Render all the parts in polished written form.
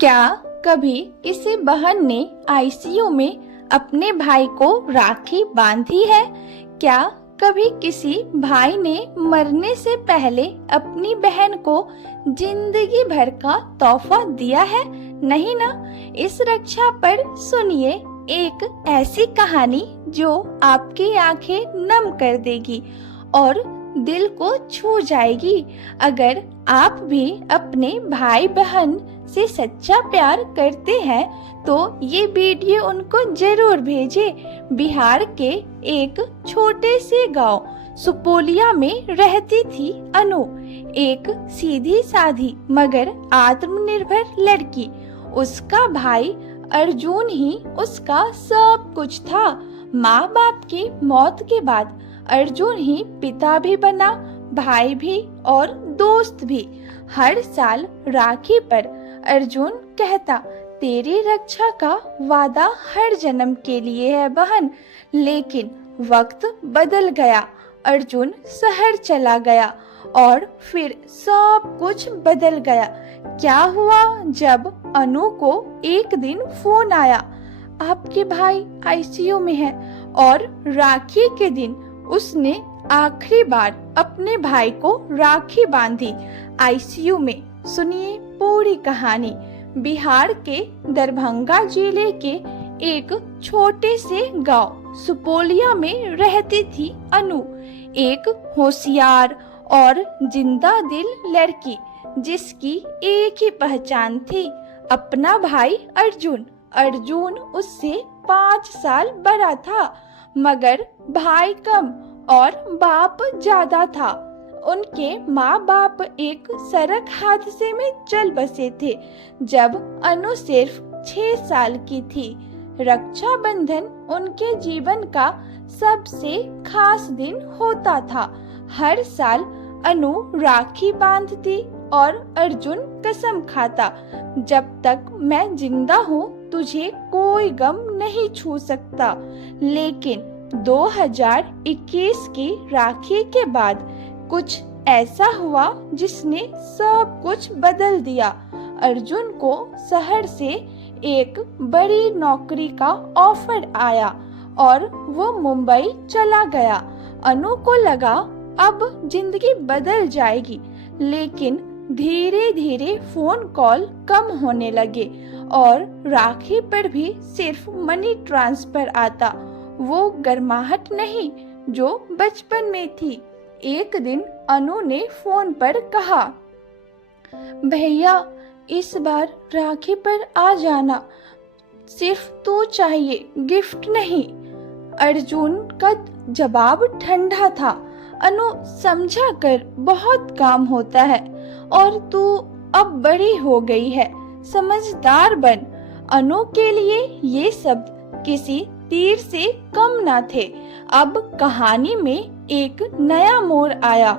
क्या कभी किसी बहन ने आईसीयू में अपने भाई को राखी बांधी है? क्या कभी किसी भाई ने मरने से पहले अपनी बहन को जिंदगी भर का तोहफा दिया है? नहीं ना। इस रक्षा पर सुनिए एक ऐसी कहानी जो आपकी आंखें नम कर देगी और दिल को छू जाएगी। अगर आप भी अपने भाई बहन से सच्चा प्यार करते हैं तो ये वीडियो उनको जरूर भेजें। बिहार के एक छोटे से गांव सुपोलिया में रहती थी अनु, एक सीधी साधी मगर आत्मनिर्भर लड़की। उसका भाई अर्जुन ही उसका सब कुछ था। माँ बाप की मौत के बाद अर्जुन ही पिता भी बना, भाई भी और दोस्त भी। हर साल राखी पर अर्जुन कहता, तेरी रक्षा का वादा हर जन्म के लिए है बहन। लेकिन वक्त बदल गया, अर्जुन शहर चला गया और फिर सब कुछ बदल गया। क्या हुआ जब अनु को एक दिन फोन आया, आपके भाई आईसीयू में है। और राखी के दिन उसने आखिरी बार अपने भाई को राखी बांधी आईसीयू में। सुनिए पूरी कहानी। बिहार के दरभंगा जिले के एक छोटे से गांव सुपोलिया में रहती थी अनु, एक होशियार और जिंदा दिल लड़की जिसकी एक ही पहचान थी, अपना भाई अर्जुन। अर्जुन उससे 5 साल बड़ा था, मगर भाई कम और बाप ज्यादा था। उनके माँ बाप एक सड़क हादसे में चल बसे थे जब अनु सिर्फ 6 साल की थी। रक्षाबंधन उनके जीवन का सबसे खास दिन होता था। हर साल अनु राखी बांधती और अर्जुन कसम खाता, जब तक मैं जिंदा हूँ तुझे कोई गम नहीं छू सकता। लेकिन 2021 की राखी के बाद कुछ ऐसा हुआ जिसने सब कुछ बदल दिया। अर्जुन को शहर से एक बड़ी नौकरी का ऑफर आया और वो मुंबई चला गया। अनु को लगा अब जिंदगी बदल जाएगी, लेकिन धीरे धीरे फोन कॉल कम होने लगे और राखी पर भी सिर्फ मनी ट्रांसफर आता, वो गर्माहट नहीं जो बचपन में थी। एक दिन अनु ने फोन पर कहा, भैया इस बार राखी पर आ जाना, सिर्फ तू चाहिए, गिफ्ट नहीं। अर्जुन का जवाब ठंडा था, अनु समझा कर बहुत काम होता है और तू अब बड़ी हो गई है, समझदार बन। अनु के लिए ये शब्द किसी तीर से कम ना थे। अब कहानी में एक नया मोड़ आया।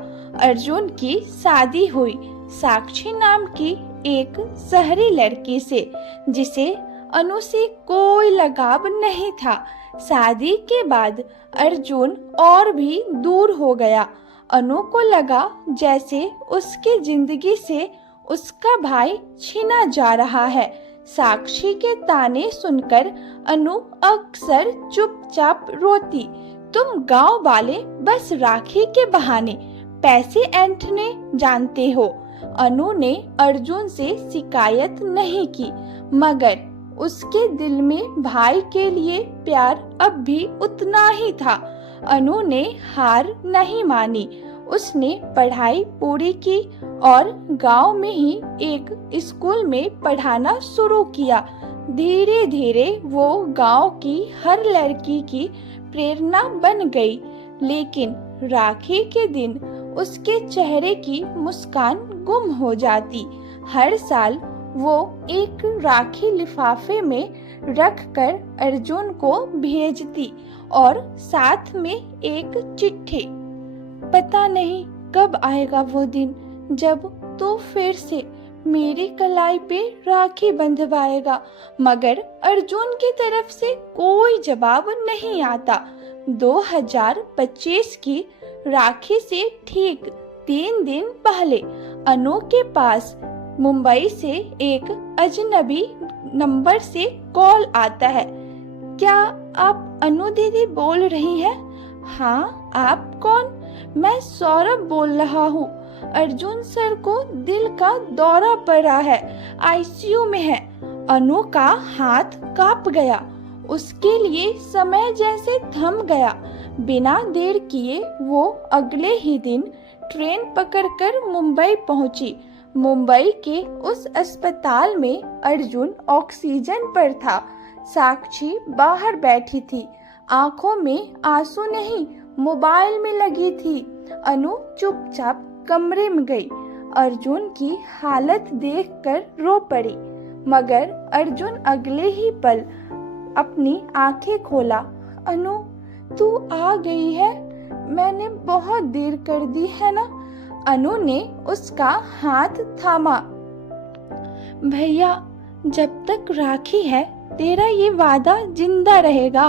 अर्जुन की शादी हुई साक्षी नाम की एक शहरी लड़की से, जिसे अनु से कोई लगाव नहीं था। शादी के बाद अर्जुन और भी दूर हो गया। अनु को लगा जैसे उसकी जिंदगी से उसका भाई छीना जा रहा है। साक्षी के ताने सुनकर अनु अक्सर चुपचाप रोती, तुम गांव वाले बस राखी के बहाने पैसे ऐंठने जानते हो। अनु ने अर्जुन से शिकायत नहीं की, मगर उसके दिल में भाई के लिए प्यार अब भी उतना ही था। अनु ने हार नहीं मानी, उसने पढ़ाई पूरी की और गांव में ही एक स्कूल में पढ़ाना शुरू किया। धीरे धीरे वो गांव की हर लड़की की प्रेरणा बन गई। लेकिन राखी के दिन उसके चेहरे की मुस्कान गुम हो जाती। हर साल वो एक राखी लिफाफे में रखकर अर्जुन को भेजती और साथ में एक चिट्ठी। पता नहीं कब आएगा वो दिन जब तू फिर से मेरी कलाई पे राखी बंधवाएगा, मगर अर्जुन की तरफ से कोई जवाब नहीं आता। 2025 की राखी से ठीक 3 दिन पहले अनु के पास मुंबई से एक अजनबी नंबर से कॉल आता है। क्या आप अनु दीदी बोल रही हैं? हाँ, आप कौन? मैं सौरभ बोल रहा हूँ। अर्जुन सर को दिल का दौरा पड़ा है, आईसीयू में है। अनु का हाथ कांप गया। उसके लिए समय जैसे थम गया। बिना देर किए वो अगले ही दिन ट्रेन पकड़कर मुंबई पहुंची। मुंबई के उस अस्पताल में अर्जुन ऑक्सीजन पर था। साक्षी बाहर बैठी थी, आंखों में आंसू नहीं, मोबाइल में लगी थी। अनु चुपचाप कमरे में गई। अर्जुन की हालत देखकर रो पड़ी, मगर अर्जुन अगले ही पल अपनी आंखें खोला। अनु, तू आ गई है? मैंने बहुत देर कर दी है ना? अनु ने उसका हाथ थामा। भैया, जब तक राखी है तेरा ये वादा जिंदा रहेगा।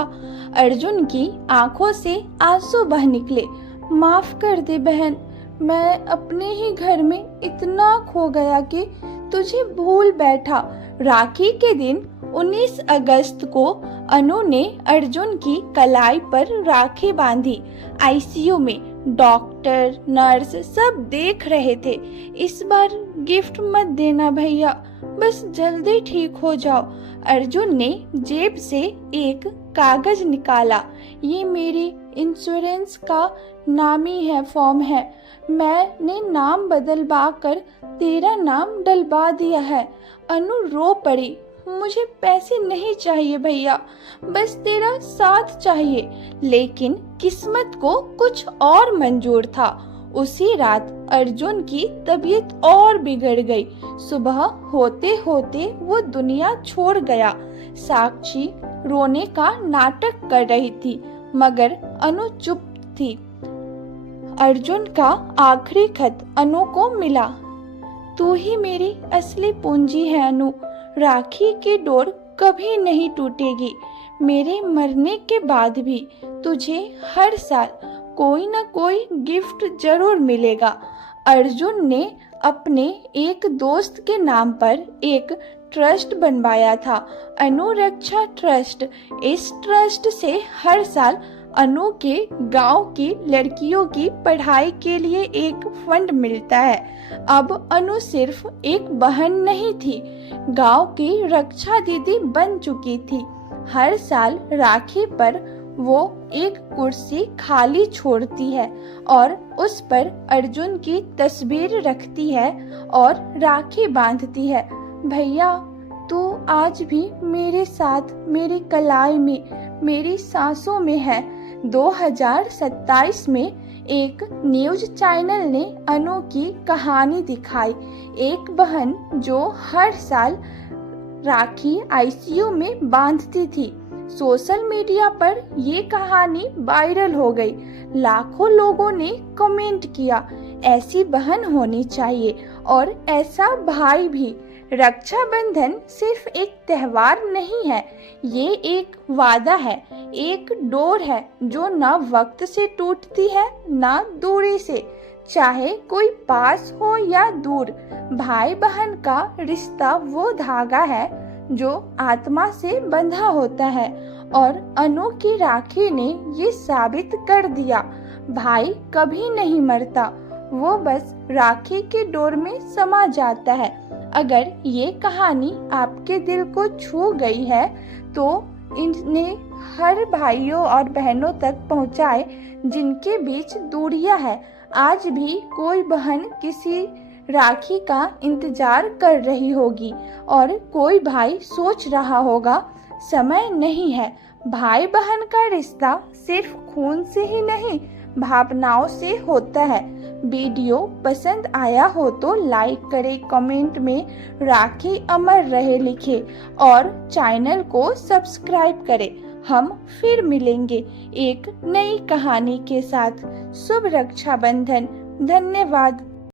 अर्जुन की आंखों से आंसू बह निकले। माफ कर दे बहन, मैं अपने ही घर में इतना खो गया कि तुझे भूल बैठा। राखी के दिन 19 अगस्त को अनु ने अर्जुन की कलाई पर राखी बांधी। आईसीयू में डॉक्टर, नर्स सब देख रहे थे। इस बार गिफ्ट मत देना भैया, बस जल्दी ठीक हो जाओ। अर्जुन ने जेब से एक कागज निकाला। ये मेरी इंश्योरेंस का नामी है फॉर्म है। मैंने नाम बदलवा कर तेरा नाम डलवा दिया है। अनु रो पड़ी। मुझे पैसे नहीं चाहिए भैया, बस तेरा साथ चाहिए। लेकिन किस्मत को कुछ और मंजूर था। उसी रात अर्जुन की तबीयत और बिगड़ गई। सुबह होते होते वो दुनिया छोड़ गया। साक्षी रोने का नाटक कर रही थी, मगर अनु चुप थी। अर्जुन का आखिरी खत अनु को मिला। तू ही मेरी असली पूंजी है अनु। राखी की डोर कभी नहीं टूटेगी। मेरे मरने के बाद भी तुझे हर साल कोई न कोई गिफ्ट जरूर मिलेगा। अर्जुन ने अपने एक दोस्त के नाम पर एक ट्रस्ट बनवाया था, अनुरक्षा ट्रस्ट। इस ट्रस्ट से हर साल अनु के गांव की लड़कियों की पढ़ाई के लिए एक फंड मिलता है। अब अनु सिर्फ एक बहन नहीं थी, गांव की रक्षा दीदी बन चुकी थी। हर साल राखी पर वो एक कुर्सी खाली छोड़ती है और उस पर अर्जुन की तस्वीर रखती है और राखी बांधती है। भैया, तू आज भी मेरे साथ, मेरी कलाई में, मेरी सांसों में है। 2027 में एक न्यूज चैनल ने अनु की कहानी दिखाई। एक बहन जो हर साल राखी आईसीयू में बांधती थी। सोशल मीडिया पर ये कहानी वायरल हो गई। लाखों लोगों ने कमेंट किया, ऐसी बहन होनी चाहिए और ऐसा भाई भी। रक्षाबंधन सिर्फ एक त्योहार नहीं है, ये एक वादा है, एक डोर है जो ना वक्त से टूटती है ना दूरी से। चाहे कोई पास हो या दूर, भाई बहन का रिश्ता वो धागा है जो आत्मा से बंधा होता है। और अनु की राखी ने ये साबित कर दिया, भाई कभी नहीं मरता, वो बस राखी के डोर में समा जाता है। अगर ये कहानी आपके दिल को छू गई है तो इन्हें हर भाइयों और बहनों तक पहुंचाए जिनके बीच दूरियां है। आज भी कोई बहन किसी राखी का इंतजार कर रही होगी और कोई भाई सोच रहा होगा समय नहीं है। भाई बहन का रिश्ता सिर्फ खून से ही नहीं, भावनाओं से होता है। वीडियो पसंद आया हो तो लाइक करें, कमेंट में राखी अमर रहे लिखें और चैनल को सब्सक्राइब करें। हम फिर मिलेंगे एक नई कहानी के साथ। शुभ रक्षाबंधन। धन्यवाद।